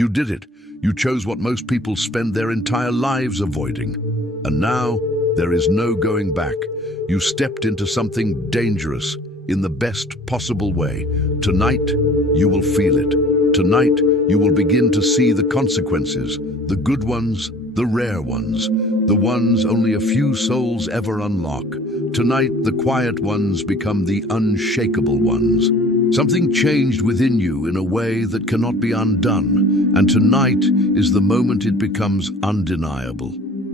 You did it. You chose what most people spend their entire lives avoiding. And now, there is no going back. You stepped into something dangerous in the best possible way. Tonight, you will feel it. Tonight, you will begin to see the consequences, the good ones, the rare ones, the ones only a few souls ever unlock. Tonight, the quiet ones become the unshakable ones. Something changed within you in a way that cannot be undone, and tonight is the moment it becomes undeniable.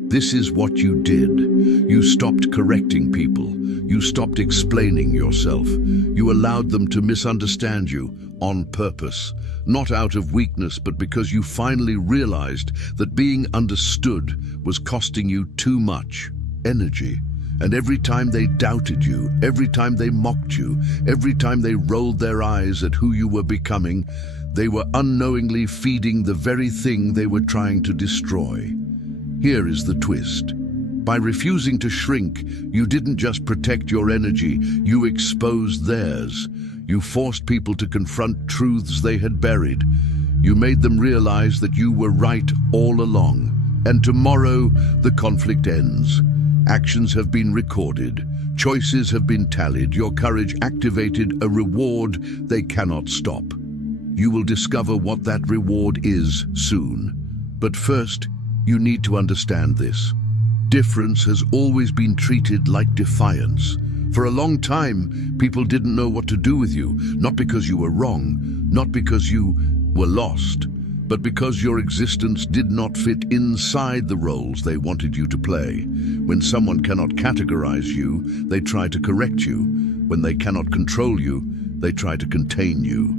This is what you did. You stopped correcting people. You stopped explaining yourself. You allowed them to misunderstand you on purpose, not out of weakness, but because you finally realized that being understood was costing you too much energy. And every time they doubted you, every time they mocked you, every time they rolled their eyes at who you were becoming, they were unknowingly feeding the very thing they were trying to destroy. Here is the twist. By refusing to shrink, you didn't just protect your energy, you exposed theirs. You forced people to confront truths they had buried. You made them realize that you were right all along. And tomorrow, the conflict ends. Actions have been recorded, choices have been tallied, your courage activated a reward they cannot stop. You will discover what that reward is soon. But first, you need to understand this. Difference has always been treated like defiance. For a long time, people didn't know what to do with you, not because you were wrong, not because you were lost, but because your existence did not fit inside the roles they wanted you to play. When someone cannot categorize you, they try to correct you. When they cannot control you, they try to contain you.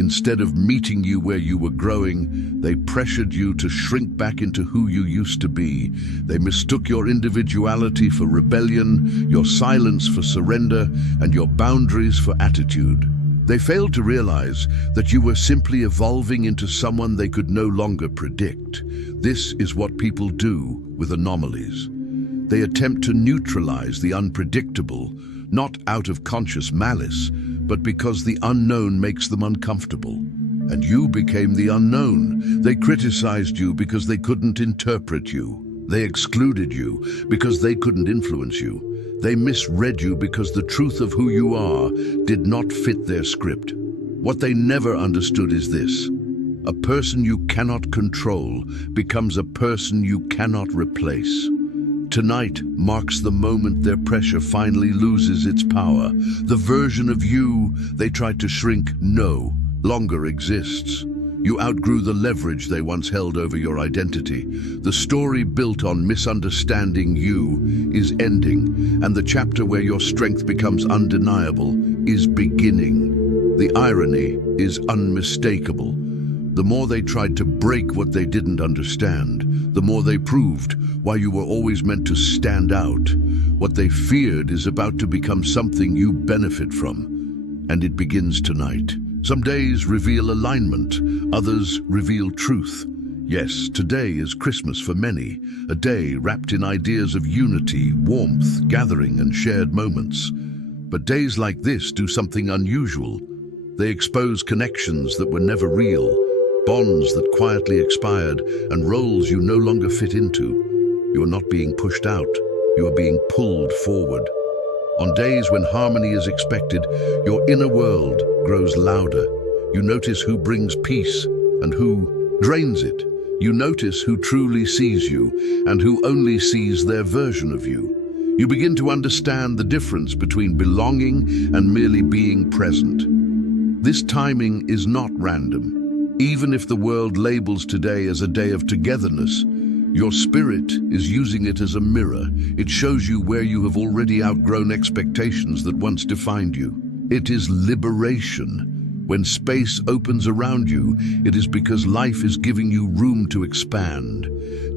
Instead of meeting you where you were growing, they pressured you to shrink back into who you used to be. They mistook your individuality for rebellion, your silence for surrender, and your boundaries for attitude. They failed to realize that you were simply evolving into someone they could no longer predict. This is what people do with anomalies. They attempt to neutralize the unpredictable, not out of conscious malice, but because the unknown makes them uncomfortable. And you became the unknown. They criticized you because they couldn't interpret you. They excluded you because they couldn't influence you. They misread you because the truth of who you are did not fit their script. What they never understood is this: a person you cannot control becomes a person you cannot replace. Tonight marks the moment their pressure finally loses its power. The version of you they tried to shrink no longer exists. You outgrew the leverage they once held over your identity. The story built on misunderstanding you is ending, and the chapter where your strength becomes undeniable is beginning. The irony is unmistakable. The more they tried to break what they didn't understand, the more they proved why you were always meant to stand out. What they feared is about to become something you benefit from, and it begins tonight. Some days reveal alignment, others reveal truth. Yes, today is Christmas for many, a day wrapped in ideas of unity, warmth, gathering, and shared moments. But days like this do something unusual. They expose connections that were never real, bonds that quietly expired, and roles you no longer fit into. You are not being pushed out, you are being pulled forward. On days when harmony is expected, your inner world grows louder. You notice who brings peace and who drains it. You notice who truly sees you and who only sees their version of you. You begin to understand the difference between belonging and merely being present. This timing is not random. Even if the world labels today as a day of togetherness, your spirit is using it as a mirror. It shows you where you have already outgrown expectations that once defined you. It is liberation. When space opens around you, it is because life is giving you room to expand.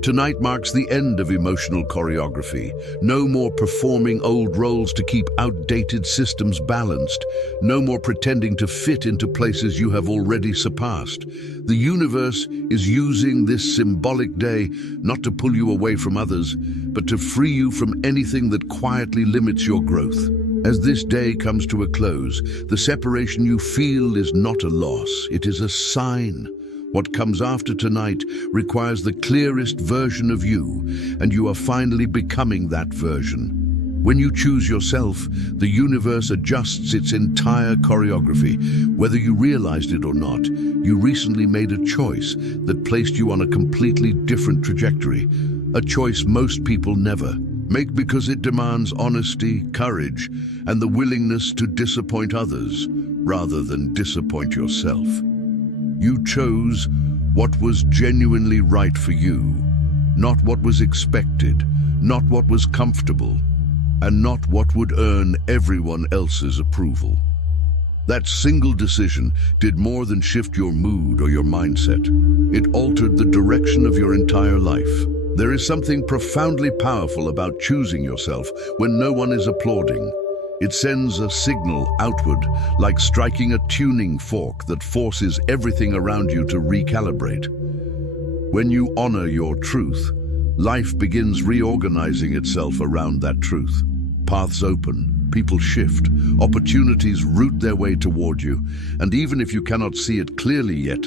Tonight marks the end of emotional choreography. No more performing old roles to keep outdated systems balanced. No more pretending to fit into places you have already surpassed. The universe is using this symbolic day not to pull you away from others, but to free you from anything that quietly limits your growth. As this day comes to a close, the separation you feel is not a loss, it is a sign. What comes after tonight requires the clearest version of you, and you are finally becoming that version. When you choose yourself, the universe adjusts its entire choreography. Whether you realized it or not, you recently made a choice that placed you on a completely different trajectory, a choice most people never make because it demands honesty, courage, and the willingness to disappoint others rather than disappoint yourself. You chose what was genuinely right for you, not what was expected, not what was comfortable, and not what would earn everyone else's approval. That single decision did more than shift your mood or your mindset. It altered the direction of your entire life. There is something profoundly powerful about choosing yourself when no one is applauding. It sends a signal outward, like striking a tuning fork that forces everything around you to recalibrate. When you honor your truth, life begins reorganizing itself around that truth. Paths open, people shift, opportunities root their way toward you, and even if you cannot see it clearly yet,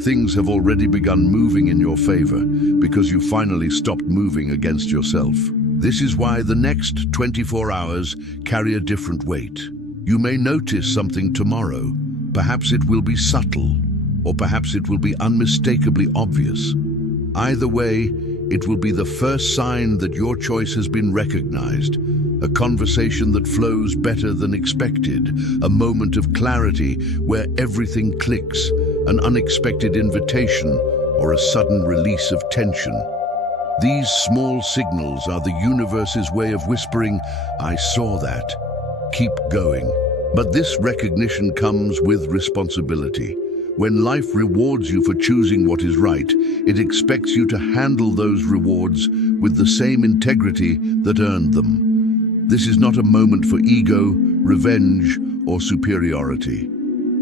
things have already begun moving in your favor because you finally stopped moving against yourself. This is why the next 24 hours carry a different weight. You may notice something tomorrow. Perhaps it will be subtle, or perhaps it will be unmistakably obvious. Either way, it will be the first sign that your choice has been recognized, a conversation that flows better than expected, a moment of clarity where everything clicks, an unexpected invitation, or a sudden release of tension. These small signals are the universe's way of whispering, "I saw that. Keep going." But this recognition comes with responsibility. When life rewards you for choosing what is right, it expects you to handle those rewards with the same integrity that earned them. This is not a moment for ego, revenge, or superiority.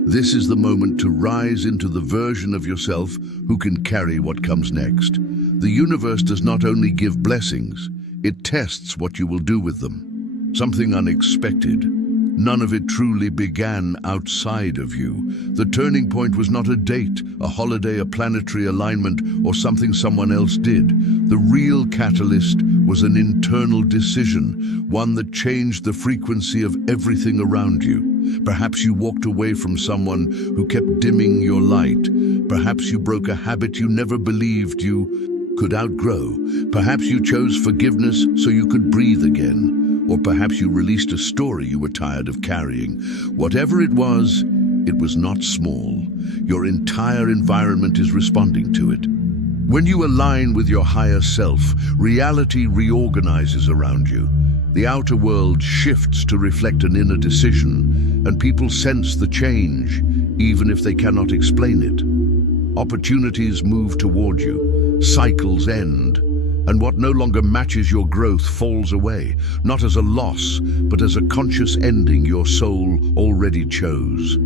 This is the moment to rise into the version of yourself who can carry what comes next. The universe does not only give blessings, it tests what you will do with them. Something unexpected. None of it truly began outside of you. The turning point was not a date, a holiday, a planetary alignment, or something someone else did. The real catalyst was an internal decision, one that changed the frequency of everything around you. Perhaps you walked away from someone who kept dimming your light. Perhaps you broke a habit you never believed you could outgrow. Perhaps you chose forgiveness so you could breathe again. Or perhaps you released a story you were tired of carrying. Whatever it was not small. Your entire environment is responding to it. When you align with your higher self, reality reorganizes around you. The outer world shifts to reflect an inner decision, and people sense the change, even if they cannot explain it. Opportunities move toward you, cycles end, and what no longer matches your growth falls away, not as a loss, but as a conscious ending your soul already chose.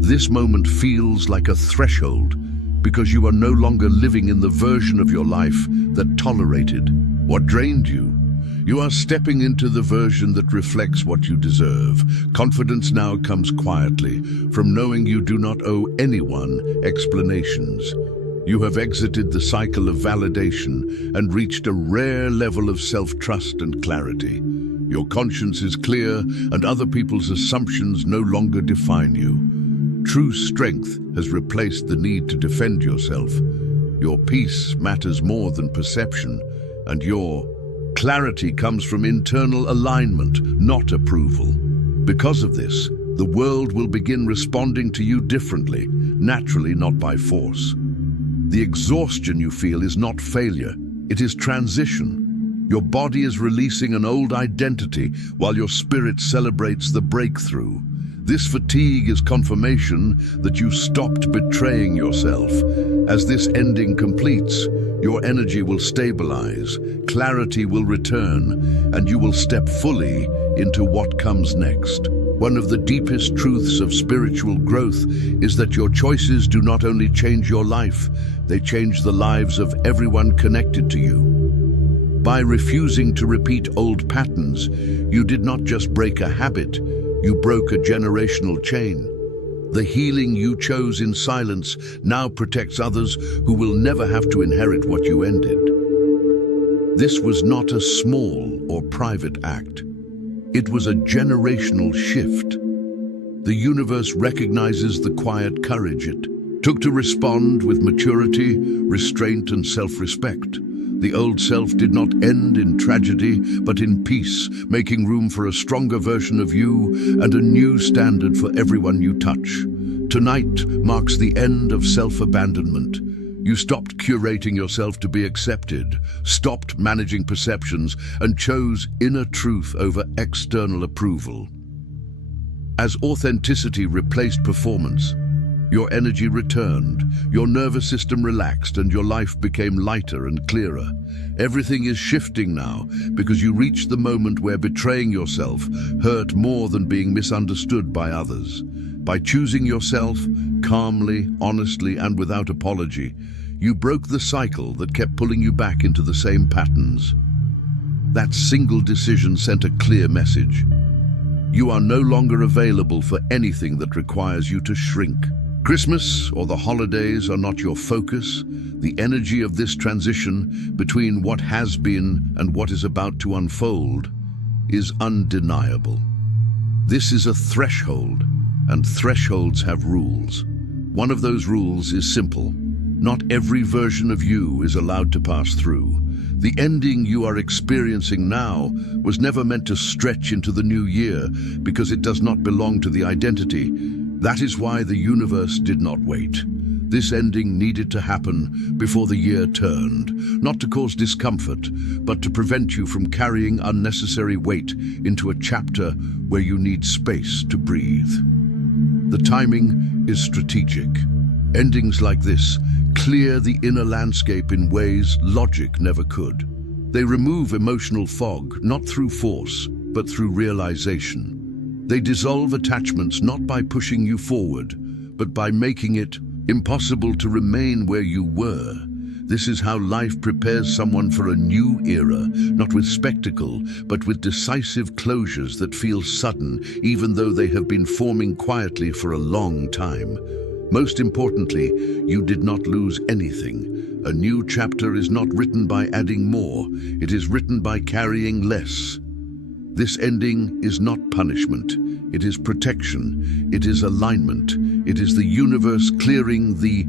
This moment feels like a threshold, because you are no longer living in the version of your life that tolerated what drained you. You are stepping into the version that reflects what you deserve. Confidence now comes quietly, from knowing you do not owe anyone explanations. You have exited the cycle of validation and reached a rare level of self-trust and clarity. Your conscience is clear, and other people's assumptions no longer define you. True strength has replaced the need to defend yourself. Your peace matters more than perception, and your clarity comes from internal alignment, not approval. Because of this, the world will begin responding to you differently, naturally, not by force. The exhaustion you feel is not failure, it is transition. Your body is releasing an old identity while your spirit celebrates the breakthrough. This fatigue is confirmation that you stopped betraying yourself. As this ending completes, your energy will stabilize, clarity will return, and you will step fully into what comes next. One of the deepest truths of spiritual growth is that your choices do not only change your life, they change the lives of everyone connected to you. By refusing to repeat old patterns, you did not just break a habit, you broke a generational chain. The healing you chose in silence now protects others who will never have to inherit what you ended. This was not a small or private act. It was a generational shift. The universe recognizes the quiet courage it took to respond with maturity, restraint, and self-respect. The old self did not end in tragedy, but in peace, making room for a stronger version of you and a new standard for everyone you touch. Tonight marks the end of self-abandonment. You stopped curating yourself to be accepted, stopped managing perceptions, and chose inner truth over external approval. As authenticity replaced performance, your energy returned, your nervous system relaxed, and your life became lighter and clearer. Everything is shifting now because you reached the moment where betraying yourself hurt more than being misunderstood by others. By choosing yourself, calmly, honestly, and without apology, you broke the cycle that kept pulling you back into the same patterns. That single decision sent a clear message. You are no longer available for anything that requires you to shrink. Christmas or the holidays are not your focus. The energy of this transition between what has been and what is about to unfold is undeniable. This is a threshold, and thresholds have rules. One of those rules is simple. Not every version of you is allowed to pass through. The ending you are experiencing now was never meant to stretch into the new year because it does not belong to the identity. That is why the universe did not wait. This ending needed to happen before the year turned, not to cause discomfort, but to prevent you from carrying unnecessary weight into a chapter where you need space to breathe. The timing is strategic. Endings like this clear the inner landscape in ways logic never could. They remove emotional fog, not through force, but through realization. They dissolve attachments not by pushing you forward, but by making it impossible to remain where you were. This is how life prepares someone for a new era, not with spectacle, but with decisive closures that feel sudden, even though they have been forming quietly for a long time. Most importantly, you did not lose anything. A new chapter is not written by adding more, it is written by carrying less. This ending is not punishment, it is protection, it is alignment, it is the universe clearing the